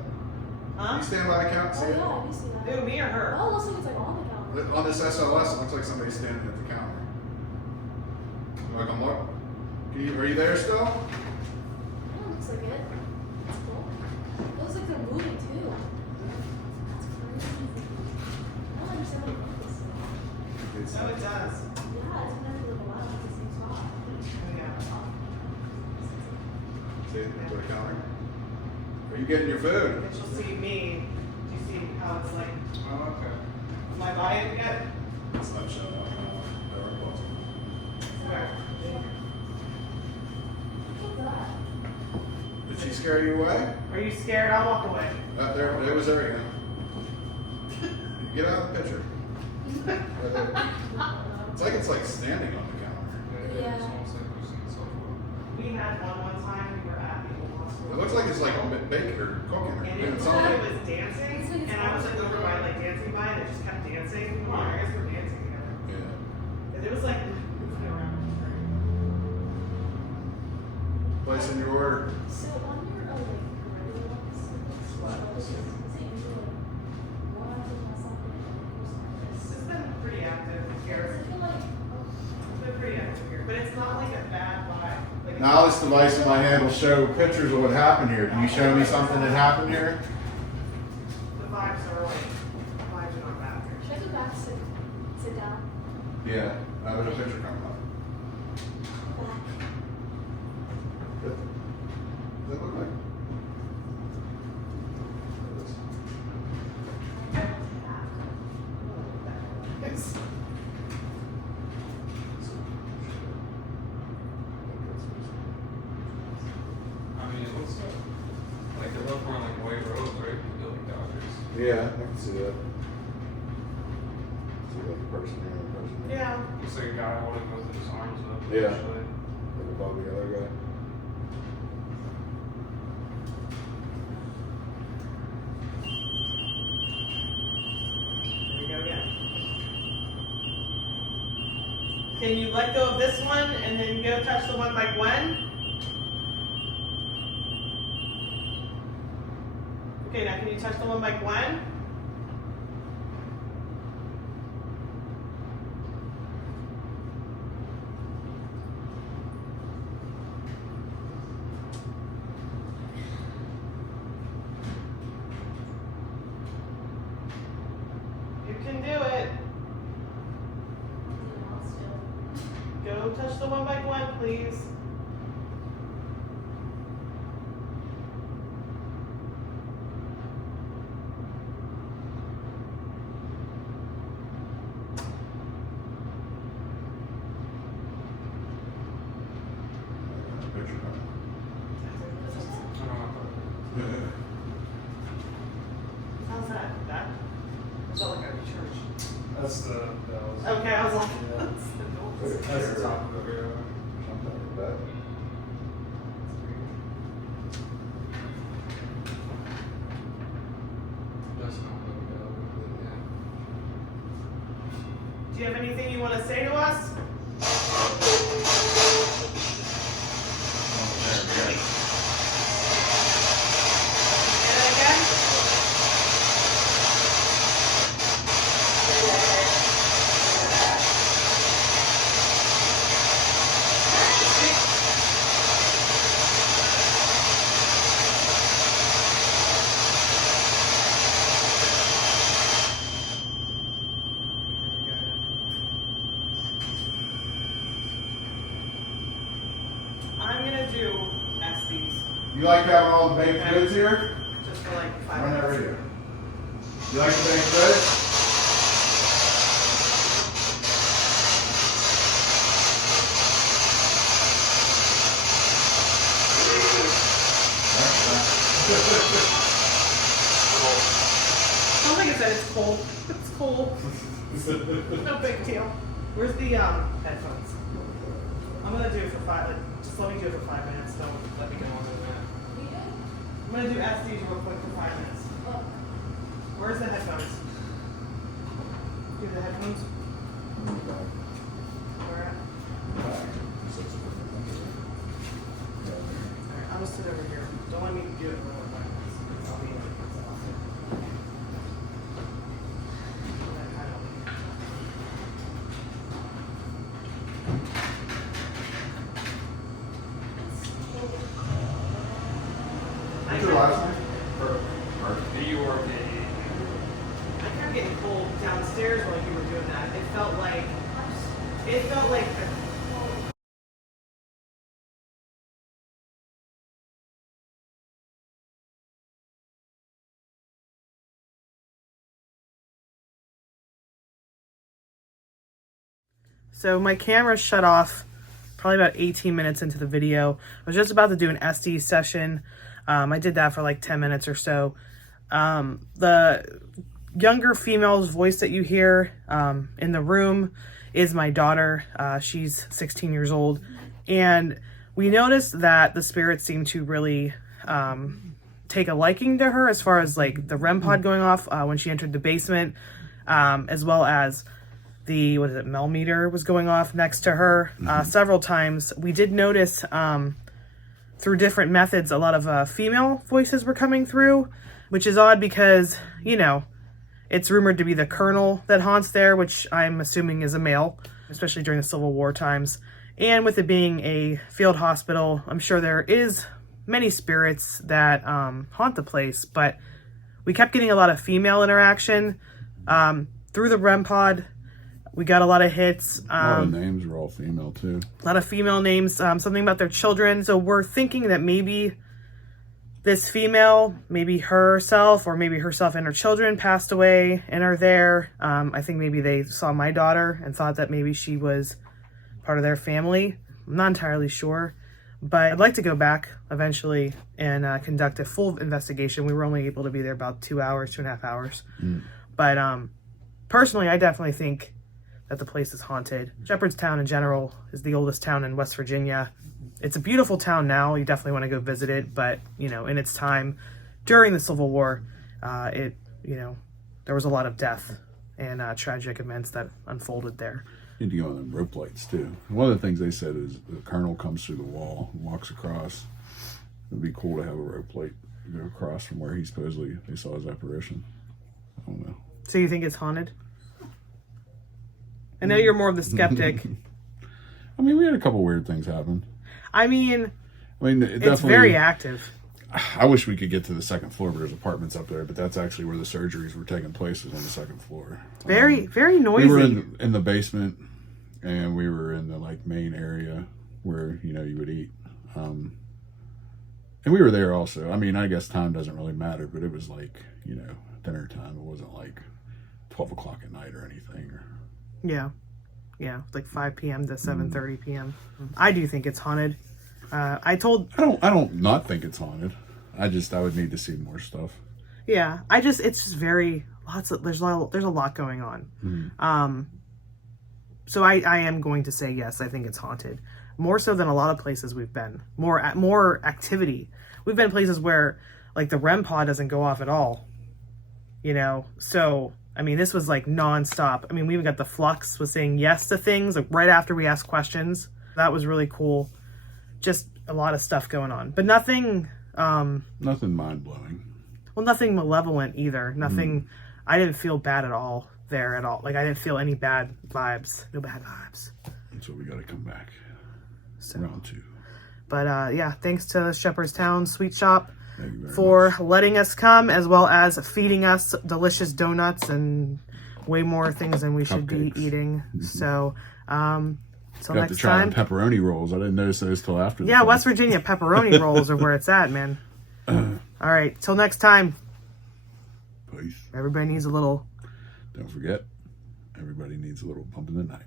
Huh? You stand by the counter, see Oh, it? yeah, I do see that. Who, me or her? Oh, it looks like it's like on the counter. On this SLS, it looks like somebody's standing at the counter. Like I'm what? Are you there still? Yeah, it looks like it. That's cool. It looks like they're moving too. That's crazy. I don't understand what it is. So it does. Yeah, it's been for a while. It's the same spot. Oh, yeah. See, to the counter. Are you getting your food? But you'll see me. Do you see how it's like? Oh, okay. Am I by it yet? It's not showing up. Never was. Where? What's that? Did she scare you away? Are you scared? I'll walk away. There, it was there again. Get out of the picture. Right there. It's like standing on the counter. Yeah. It's almost like losing the sofa. We had one time. We were at the old hospital. It looks like it's like baking or cooking or And doing it something. was dancing, and I was like over by like dancing by, and it just kept dancing. Come on, I guess we're dancing together. Yeah. And it was like moving around. Placing your order. So on your like regular ones, is it usually like one after something or something like It's this? just been pretty active here. Does it feel like It's been pretty active here, but it's not like a bad vibe. Like, Now this device in my hand will show pictures of what happened here. Can you show me something that happened here? the vibes are not bad here. should I go back sit down? Yeah. There's a picture coming up. Back. Good. Does that look like? It's, I mean, it looks like they look more like white roads, right? The building doctors. Yeah, I can see that. See like a person here and a person here. yeah. Looks like a guy holding both of his arms up. Yeah. Actually. Like above the other guy. There we go again. Can you let go of this one and then go touch the one by Gwen? Okay, now can you touch the one by Gwen? can do it. Go touch the one by Gwen, please. How's that? That? Is that like a church? That's the bells. Okay, I was like, Yeah. that's the That's the top of the video. Something like that. That's not the bell, but yeah. Do you have anything you want to say to us? Say that again? I'm gonna do Estes You like having all the baked goods here? just for like 5 Run that minutes. radio. You like the baked goods? Sounds like it said it's cold. It's cold. No big deal. Where's the headphones? I'm gonna do it for 5. Just let me do it for 5 minutes. Don't let me go longer than that. I'm gonna do Estes real quick for 5 minutes. Where's the headphones? Do you have the headphones? Where at? Alright, I'm gonna sit over here. Don't let me do it for more 5 minutes. I'll be in it. What's your last name? New York. I kept getting cold downstairs while you were doing that. It felt like So my camera shut off probably about 18 minutes into the video. I was just about to do an SD session. I did that for like 10 minutes or so. The younger female's voice that you hear in the room is my daughter. She's 16 years old. And we noticed that the spirits seem to really take a liking to her as far as like the REM pod going off when she entered the basement, as well as the, what is it, meter was going off next to her several times. We did notice through different methods, a lot of female voices were coming through, which is odd because, you know, it's rumored to be the colonel that haunts there, which I'm assuming is a male, especially during the Civil War times. And with it being a field hospital, I'm sure there is many spirits that haunt the place, but we kept getting a lot of female interaction through the REM pod. We got a lot of hits. A lot of names were all female too. A lot of female names, something about their children. So we're thinking that maybe this female, maybe herself or maybe herself and her children passed away and are there. I think maybe they saw my daughter and thought that maybe she was part of their family. I'm not entirely sure, but I'd like to go back eventually and conduct a full investigation. We were only able to be there about 2 hours, 2.5 hours. But personally, I definitely think that the place is haunted. Shepherdstown in general is the oldest town in West Virginia. It's a beautiful town now. You definitely want to go visit it, but you know, in its time during the Civil War, there was a lot of death and tragic events that unfolded there. You need to go on them rope lights too. One of the things they said is the colonel comes through the wall and walks across. It'd be cool to have a rope light go across from where he supposedly they saw his apparition. I don't know. So you think it's haunted? I know you're more of the skeptic. I mean, we had a couple weird things happen. I mean, it it's definitely, very active. I wish we could get to the second floor, but there's apartments up there. But that's actually where the surgeries were taking place, was on the second floor. Very noisy. We were in the basement, and we were in the like main area where you would eat. And we were there also. I mean, I guess time doesn't really matter, but it was like dinner time. It wasn't like 12 o'clock at night or anything. Yeah, like 5 p.m. to 7:30 p.m. I do think it's haunted. I don't not think it's haunted. I would need to see more stuff. Yeah, it's just there's a lot going on. So I am going to say yes, I think it's haunted. More so than a lot of places we've been. More activity. We've been places where like the REM pod doesn't go off at all. So I mean, this was like nonstop. I mean, we even got the Flux was saying yes to things like right after we asked questions. That was really cool. Just a lot of stuff going on, but nothing mind blowing. Well, nothing malevolent either. Nothing. I didn't feel bad at all there at all. Like I didn't feel any bad vibes. No bad vibes. So we got to come back. Round 2. But yeah, thanks to Shepherdstown Sweet Shop for letting us come, as well as feeding us delicious donuts and way more things than we should be eating. So, till got next to try time. The pepperoni rolls. I didn't notice those till after. Yeah, West Virginia pepperoni rolls are where it's at, man. All right, till next time. Peace. Everybody needs a little. Don't forget, everybody needs a little bump in the night.